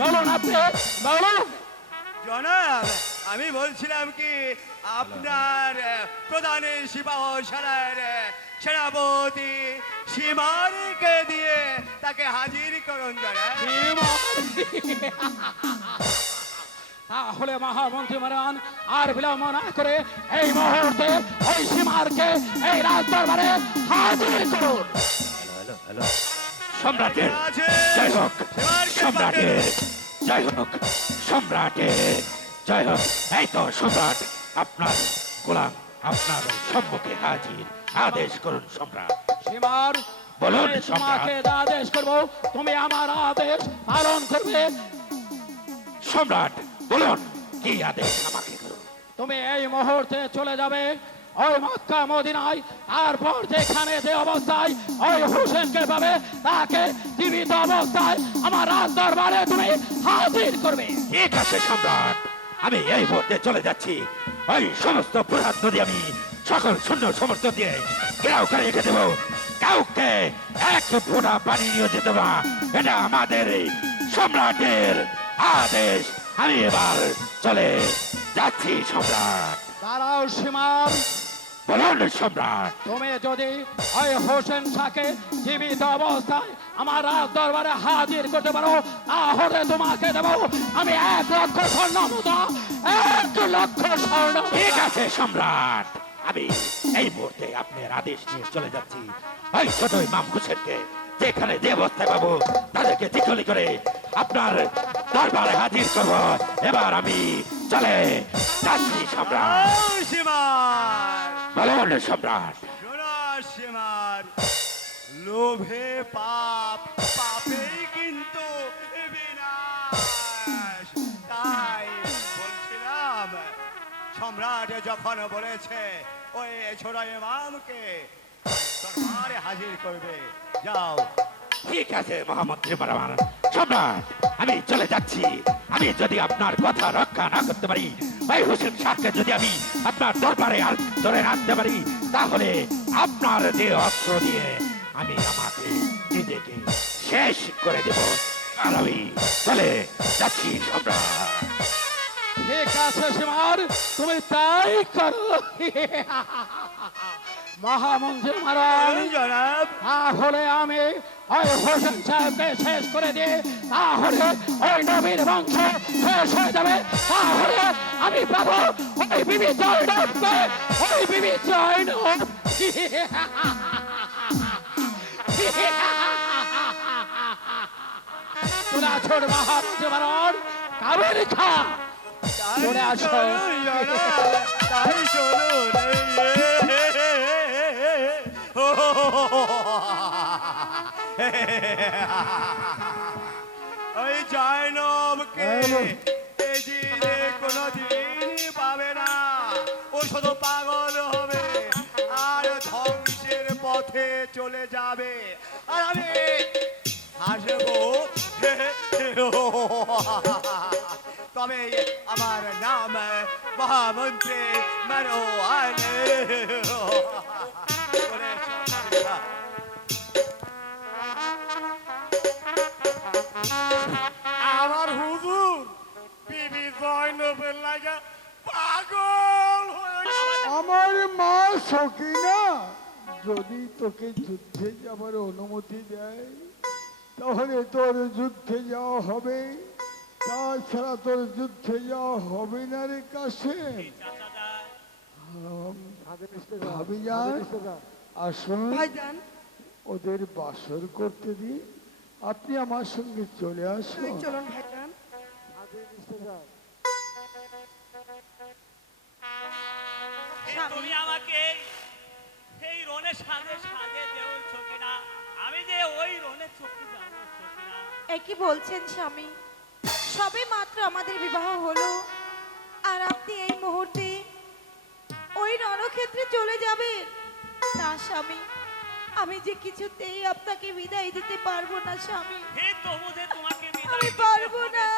বলুন আপনি, বলুন। জনাব, আমি বলছিলাম কি আপনার প্রধান সিপাহশালার সেনাপতি সীমারকে দিয়ে তাকে হাজির করুন জনাব। তাহলে মহামন্ত্রী মহারাজ আর বিলম্ব না করে এই মুহূর্তে ওই সীমারকে এই রাজ দরবারে হাজির করুন। হ্যালো হ্যালো, সম্রাটের জয় হোক, সম্রাটের জয় হোক, সম্রাটের জয় হোক। এই তো সম্রাট, আপনার গোলাম আপনার সম্মুখে হাজির, আদেশ করুন সম্রাট। সীমার, বলুন তোমাকে আদেশ করবো, তুমি আমার আদেশ পালন করবে। সম্রাট বলুন, কি আদেশ আমাকে করুন। তুমি এই মুহূর্তে চলে যাবে ওই মক্কা মদিনায়, তারপর যেখানে যে অবস্থায় ওই হোসেনকে পাবে তাকে জীবিত অবস্থায় আমার রাজ দরবারে তুমি হাজির করবে। ঠিক আছে সম্রাট, আমি এই মুহূর্তে চলে যাচ্ছি। ওই সমস্ত প্রসাদ নদী আমি সকল শূন্য সমর্থ দিয়ে ঘেরাও করে রেখে দেবো। কাউকে এক ফোঁটা পানি নিয়ে যেতে না, এটা আমাদের এই সম্রাটের আদেশ। আমি এবার চলে যাচ্ছি সম্রাট। দাঁড়াও সীমার, বলুন সম্রাট। তুমি যদি ওই হোসেন শাহকে জীবিত অবস্থায় আমার রাজ দরবারে হাজির করতে পারো, তাহলে তোমাকে দেবো আমি 1 লক্ষ স্বর্ণ মুদ্রা, 1 লক্ষ স্বর্ণ। ঠিক আছে সম্রাট, আমি এই মুহূর্তে আপনার আদেশ নিয়ে চলে যাচ্ছি। ওই ছোট ইমাম হোসেনকে যেখানে যে অবস্থায় পাবো তাদেরকে চিঠি করে আপনার দরবারে হাজির করব। এবার আমি চলে যাচ্ছি সম্রাট। সীমার, বলুন সম্রাট। শোনো সীমার, লোভে পাপ, পাপেই কিন্তু বিনাশ। তাই বলছিলাম, সম্রাট যখন বলেছে ওই ছোট ইমামকে দরবারে হাজির করবে, যাও। ঠিক আছে মহামন্ত্রী বরাবর। সম্রাট, আমি চলে যাচ্ছি। আমি যদি আপনার কথা রক্ষা না করতে পারি, ভাই হোসেন শাহকে যদি আমি আপনার দরবারে ধরে রাখতে পারি, তাহলে আপনার যে অস্ত্র দিয়ে আমি আমাকে নিজেকে শেষ করে দেব। আর আমি চলে যাচ্ছি সম্রাট। ঠিক আছে সীমার, তুমি তাই করো। মহামন্ত্রী মহারাজ, জনাব, তাহলে আমি ওই হোসেন সাহেবকে শেষ করে দিয়ে তাহলে ওই নবীর বংশ শেষ হয়ে যাবে। তাহলে আমি পাবো ওই বিবি জয়নবকে, ওই বিবি জয়নব। তোরা ছোট মহামন্ত্রী মহারাজ, কাবের খা চলে আসো। তাই চলুন। ওই জয়নবকে এ জিনে কোনোদিনই পাবে না। ও শুধু পাগল হবে আর ধ্বংসের পথে চলে যাবে, আর আমি হাসবো। তবে আমার নাম মহামন্ত্রী মারোয়ান। আমার হুজুর বিবি জয়নবের লাগা পাগল হয়ে গেছে। আমার মা সকিনা যদি তোকে যুদ্ধে যাবার অনুমতি দেয়, তাহলে তোর যুদ্ধে যাওয়া হবে, তাছাড়া তোর যুদ্ধে যাওয়া হবে না রে কাশেম। ভাবিজান আসুন, ওদের বাসর করতে দিই, আপনি আমার সঙ্গে চলে আসুন। চলুন ভাইজান। তুমি আমাকে এই রনের সাথে সাথে দেওছ কিনা? আমি যে ওই রনের চোখে যাবো কিনা? কি বলছেন স্বামী? সবে মাত্র আমাদের বিবাহ হলো, আর আপনি এই মুহূর্তে ওই রণক্ষেত্রে চলে যাবেন? না স্বামী, আমি যে কিছুতেই আপনাকে বিদায় দিতে পারবো না স্বামী। হে তবু যে তোমাকে আমি পারবো না,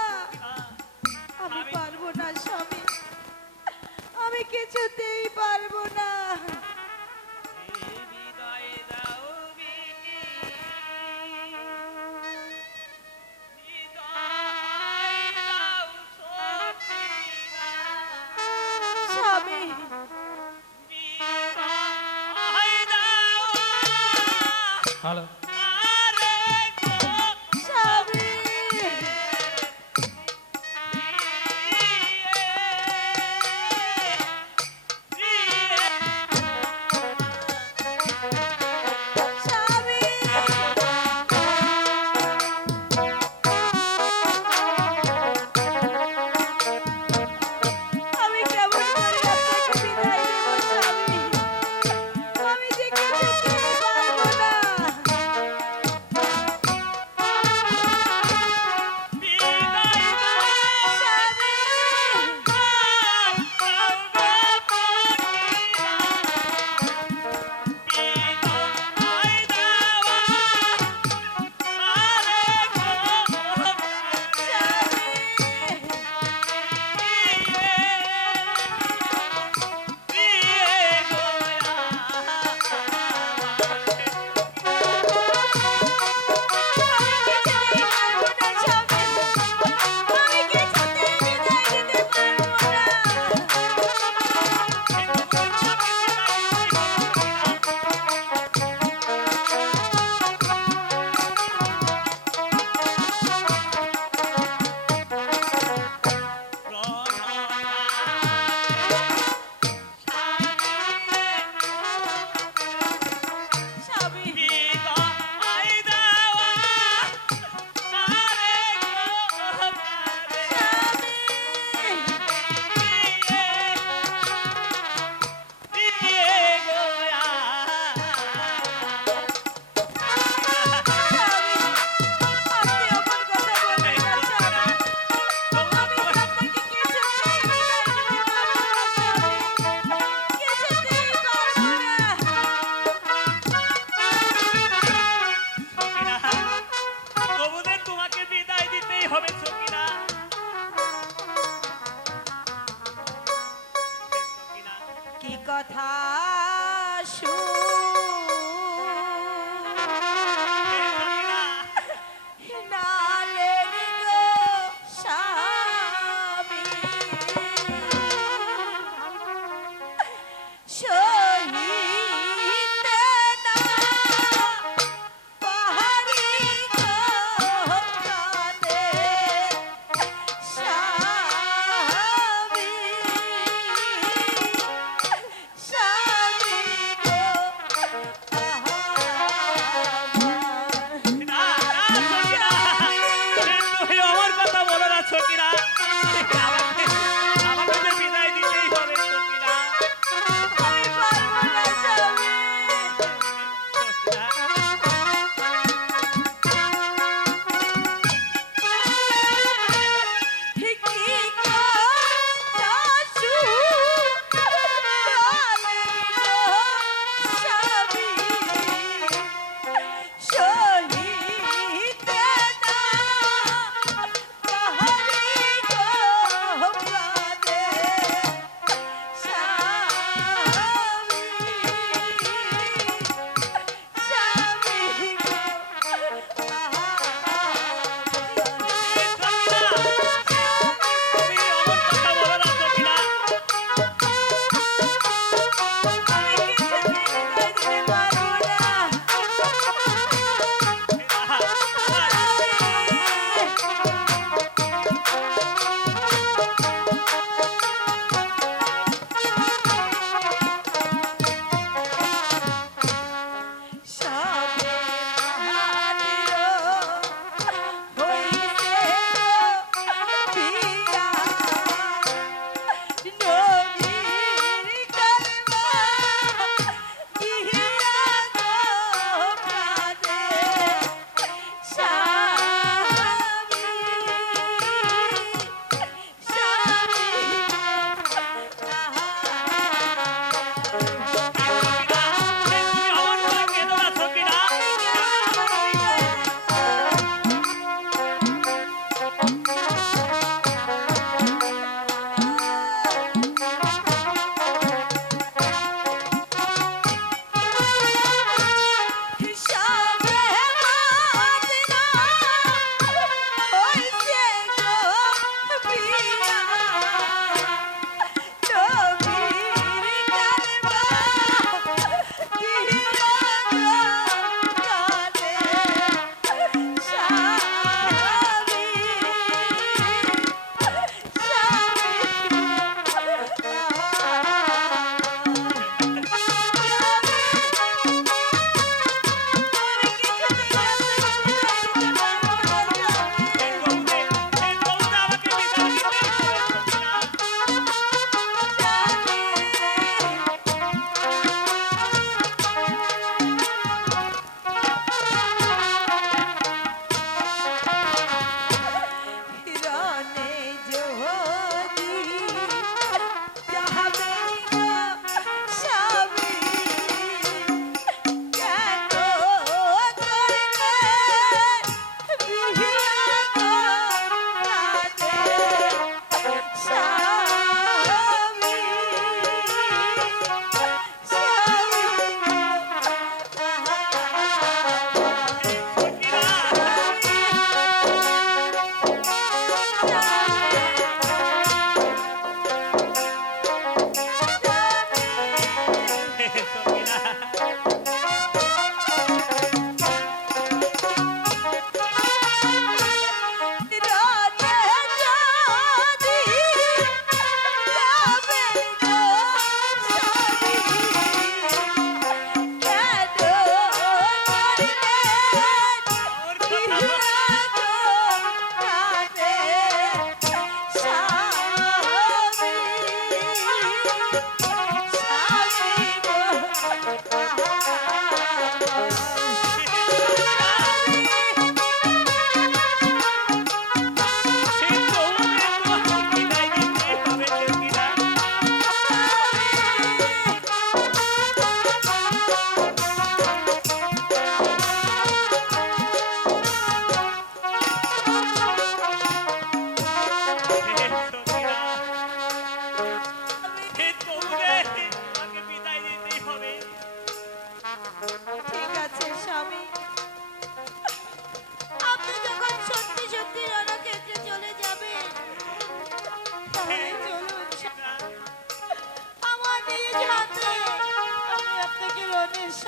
আমি পারবো না স্বামী, আমি কিছুতেই পারবো না। হ্যালো আরে গো স্বামী স্বামী আমি কেমন করে আপনাকে বিদায় দেব স্বামী আমি যে কিছুতেই পারবো না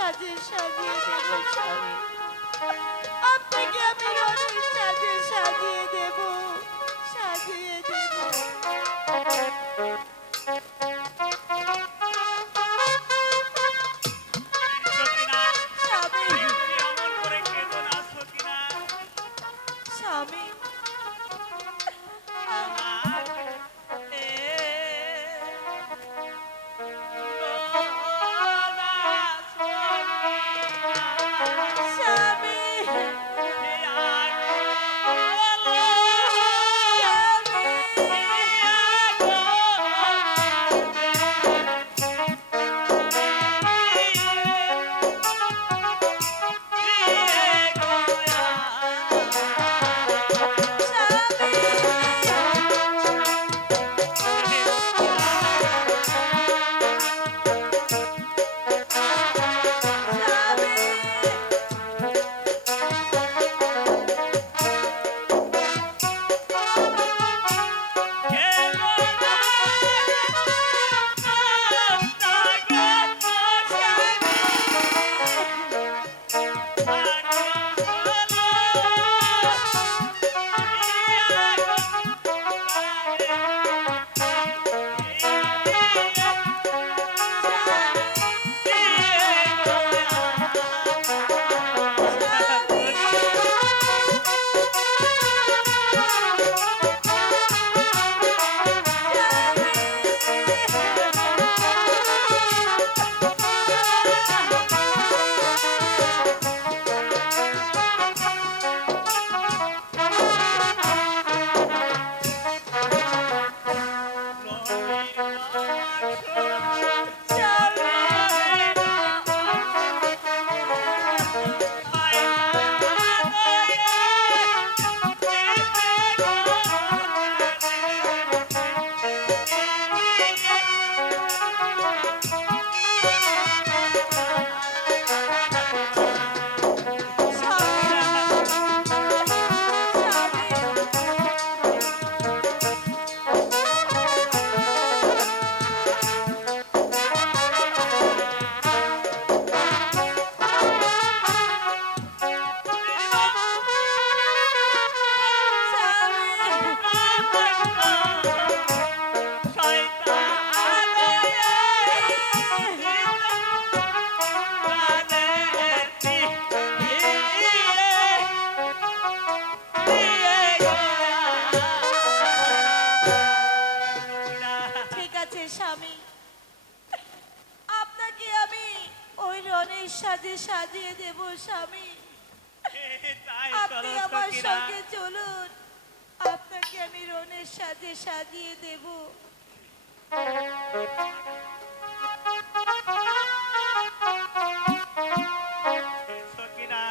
সাজে সাজিয়ে দেব স্বামী, আপনাকে আমি রনের সাজে সাজিয়ে দেব, সাজিয়ে দেব। সকিনা, স্বামী, তুমি অমন করে কেঁদো না সকিনা। স্বামী, আমার এ রোনা সকিনা, স্বামী, হে আগো, স্বামী, আপনাকে আমি ওই রনের সাজে সাজিয়ে দেব স্বামী, তাই আপনি চলো আমার সকিনা। সঙ্গে চলুন, আপনাকে আমি রনের সাজে সাজিয়ে দেব। সকিনা,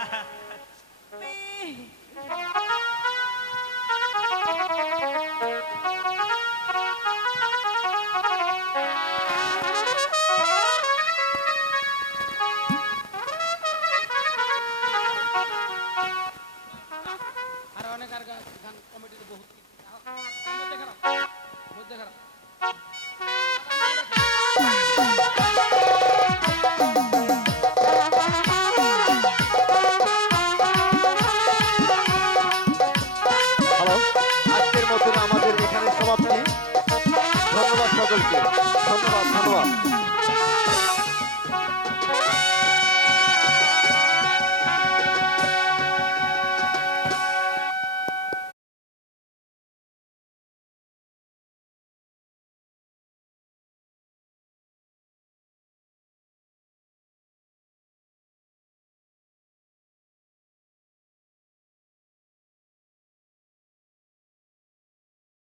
আর অনেক আর গান কমিটিতে বহুত মধ্যে খারাপ হ্যালো, আজকের মতন আমাদের এখানে সমাপ্তি। ধন্যবাদ সকলকে, ধন্যবাদ।